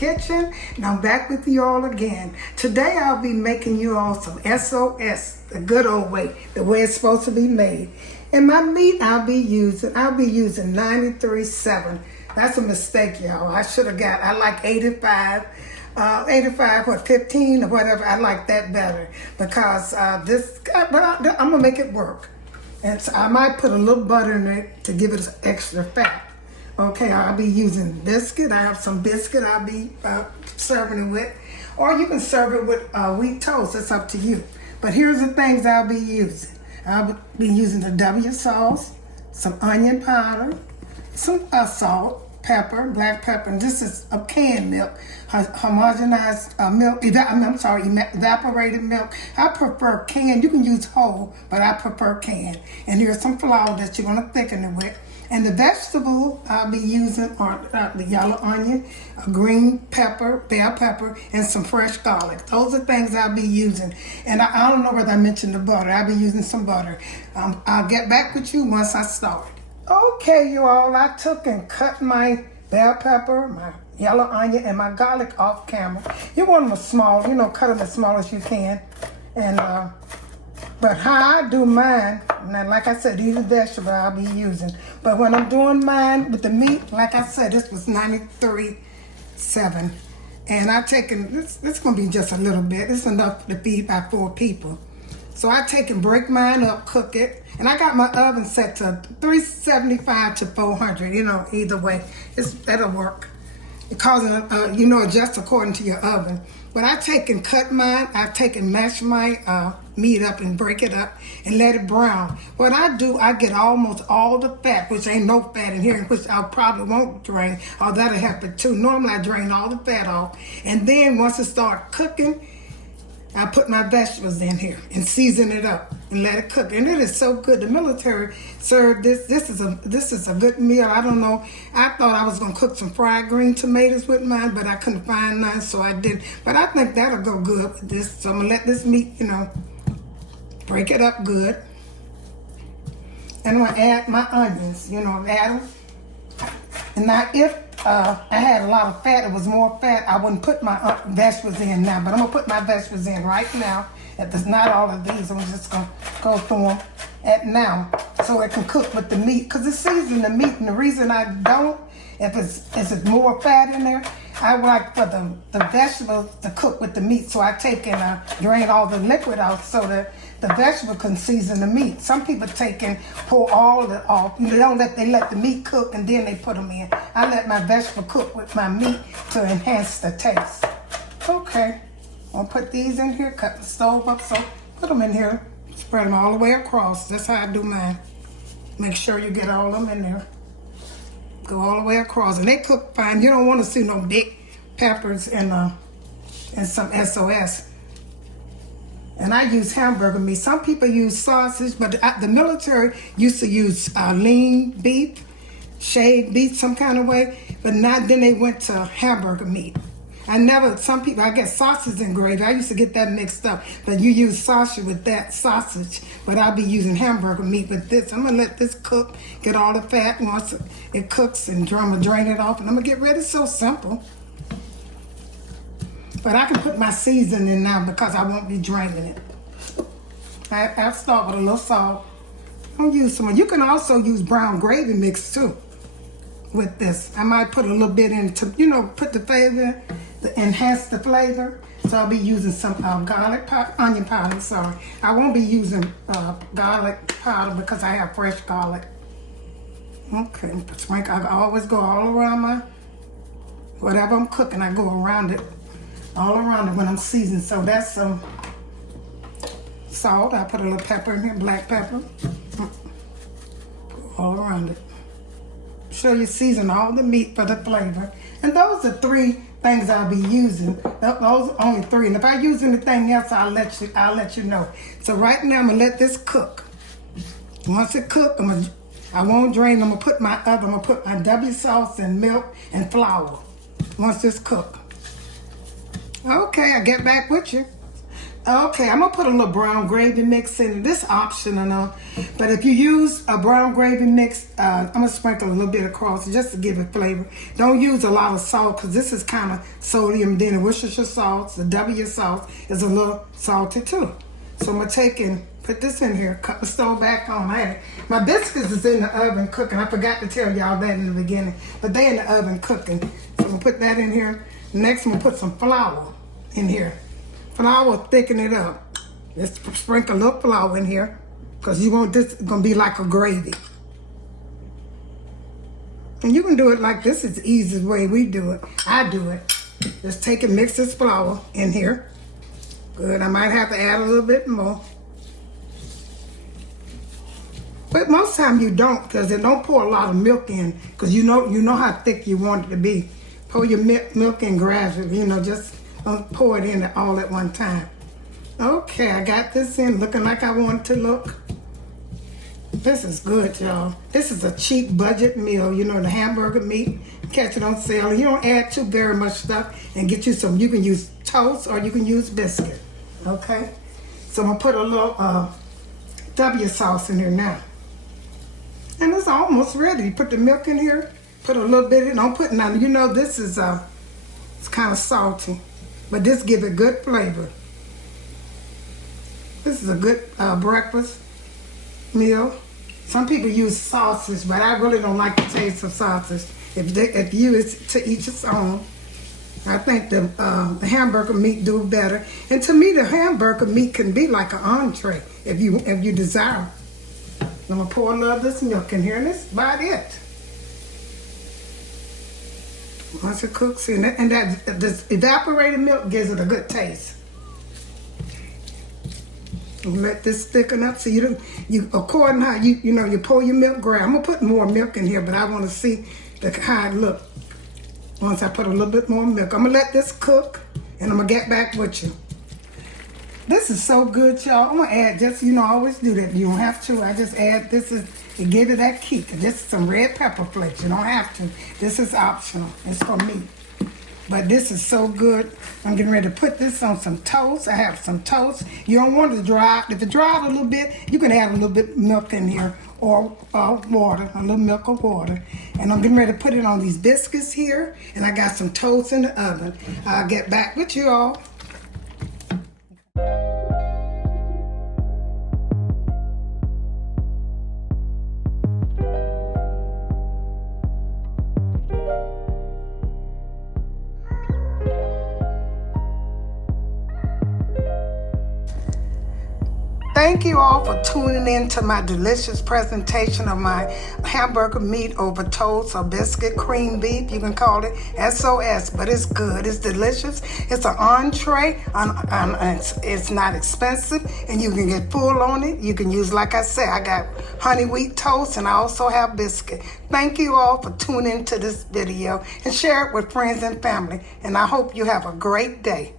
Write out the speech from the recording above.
Kitchen, and I'm back with you all again. Today I'll be making you all some S.O.S, the good old way, the way it's supposed to be made. And my meat I'll be using 93.7. That's a mistake, y'all. I should have got, I like 85. 85 or 15 or whatever. I like that better because I'm gonna make it work. And so I might put a little butter in it to give it extra fat. Okay, I'll be using biscuit. I have some biscuit I'll be serving it with. Or you can serve it with wheat toast. It's up to you. But here's the things I'll be using. I'll be using the W sauce, some onion powder, some salt, pepper, black pepper, and this is a canned milk, homogenized milk, evaporated milk. I prefer canned. You can use whole, but I prefer canned. And here's some flour that you're going to thicken it with. And the vegetable I'll be using are the yellow onion, a green pepper, bell pepper, and some fresh garlic. Those are things I'll be using. And I don't know whether I mentioned the butter. I'll be using some butter. I'll get back with you once I start. Okay, you all, I took and cut my bell pepper, my yellow onion, and my garlic off camera. You want them small, cut them as small as you can. And but how I do mine, now like I said, these are vegetables I'll be using. But when I'm doing mine with the meat, like I said, this was 93.7. And I've taken, this gonna be just a little bit. It's enough to feed by 4 people. So I take and break mine up, cook it. And I got my oven set to 375 to 400, either way. That'll work. Because, adjust according to your oven. But I take and cut mine. I take and mash my meat up and break it up and let it brown. What I do, I get almost all the fat, which ain't no fat in here, which I probably won't drain, or that'll help it too. Normally I drain all the fat off. And then once it starts cooking, I put my vegetables in here and season it up and let it cook. And it is so good. The military served this. This is a good meal. I don't know. I thought I was going to cook some fried green tomatoes with mine, but I couldn't find none, so I didn't. But I think that'll go good with this. So I'm going to let this meat, break it up good. And I'm going to add my onions, add them. And now if I had a lot of fat, it was more fat, I wouldn't put my vegetables in now, but I'm gonna put my vegetables in right now. If there's not all of these, I'm just gonna go through them at now so it can cook with the meat, because it's seasoning the meat. And the reason I don't, if it's more fat in there, I like for the vegetables to cook with the meat. So I take and drain all the liquid out so that the vegetable can season the meat. Some people take and pour all of it off. They let the meat cook and then they put them in. I let my vegetable cook with my meat to enhance the taste. Okay, I'll put these in here, cut the stove up, so put them in here, spread them all the way across. That's how I do mine. Make sure you get all of them in there. Go all the way across, and they cook fine. You don't want to see no big peppers and some S.O.S. And I use hamburger meat. Some people use sausage, but the military used to use lean beef, shaved beef some kind of way, but then they went to hamburger meat. Some people, I get sausage and gravy. I used to get that mixed up, but you use sausage with that sausage, but I'll be using hamburger meat with this. I'm gonna let this cook, get all the fat. Once it cooks, and I'm gonna drain it off, and I'm gonna get ready. It's so simple. But I can put my seasoning in now because I won't be draining it. I'll start with a little salt. I'll use some. You can also use brown gravy mix too with this. I might put a little bit in to, put the flavor, to enhance the flavor. So I'll be using some onion powder, sorry. I won't be using garlic powder because I have fresh garlic. Okay, sprinkle. I always go all around whatever I'm cooking, I go around it. All around it when I'm seasoning. So that's some salt. I put a little pepper in here, black pepper. All around it. Sure you season all the meat for the flavor. And those are 3 things I'll be using. Those are only 3. And if I use anything else, I'll let you know. So right now I'm gonna let this cook. Once it cooks, I won't drain. I'm gonna put my W sauce and milk and flour. Once it's cooked. Okay, I'll get back with you. Okay, I'm gonna put a little brown gravy mix in it. This optional, no. But if you use a brown gravy mix, I'm gonna sprinkle a little bit across just to give it flavor. Don't use a lot of salt because this is kind of sodium. Then the Worcestershire sauce, the W sauce, is a little salty too. So I'm gonna take and put this in here. Cut the stove back on. My biscuits is in the oven cooking. I forgot to tell y'all that in the beginning, but they in the oven cooking. So I'm gonna put that in here. Next, I'm gonna put some flour in here. Flour, thicken it up. Let's sprinkle a little flour in here because you want this gonna be like a gravy. And you can do it like this. Is the easiest way we do it. I do it. Just take and mix this flour in here. Good. I might have to add a little bit more. But most time you don't, because they don't pour a lot of milk in, because you know how thick you want it to be. Pour your milk in gradually, just don't pour it in all at one time. Okay, I got this in looking like I want it to look. This is good, y'all. This is a cheap budget meal. The hamburger meat, catch it on sale. You don't add too very much stuff and get you some. You can use toast or you can use biscuit. Okay, so I'm gonna put a little W sauce in here now. And it's almost ready. You put the milk in here, put a little bit in, don't put none. This is it's kind of salty, but this give it good flavor. This is a good breakfast meal. Some people use sausage, but I really don't like the taste of sausage. If you, it's to each its own. I think the hamburger meat do better. And to me, the hamburger meat can be like an entree if you desire. I'm gonna pour a little of this milk in here, and that's about it. Once it cooks in it, and this evaporated milk gives it a good taste. Let this thicken up so you according how you pour your milk grab. I'm gonna put more milk in here, but I want to see how it look. Once I put a little bit more milk, I'm gonna let this cook, and I'm gonna get back with you. This is so good, y'all. I'm gonna add just, I always do that. You don't have to. I just add this to give it that kick. This is some red pepper flakes. You don't have to. This is optional. It's for me. But this is so good. I'm getting ready to put this on some toast. I have some toast. You don't want it to dry. If it dries a little bit, you can add a little bit of milk in here or water, a little milk or water. And I'm getting ready to put it on these biscuits here. And I got some toast in the oven. I'll get back with you all. Thank you all for tuning in to my delicious presentation of my hamburger meat over toast or biscuit cream beef. You can call it S.O.S, but it's good. It's delicious. It's an entree. It's not expensive, and you can get full on it. You can use, like I said, I got honey wheat toast, and I also have biscuit. Thank you all for tuning into this video, and share it with friends and family. And I hope you have a great day.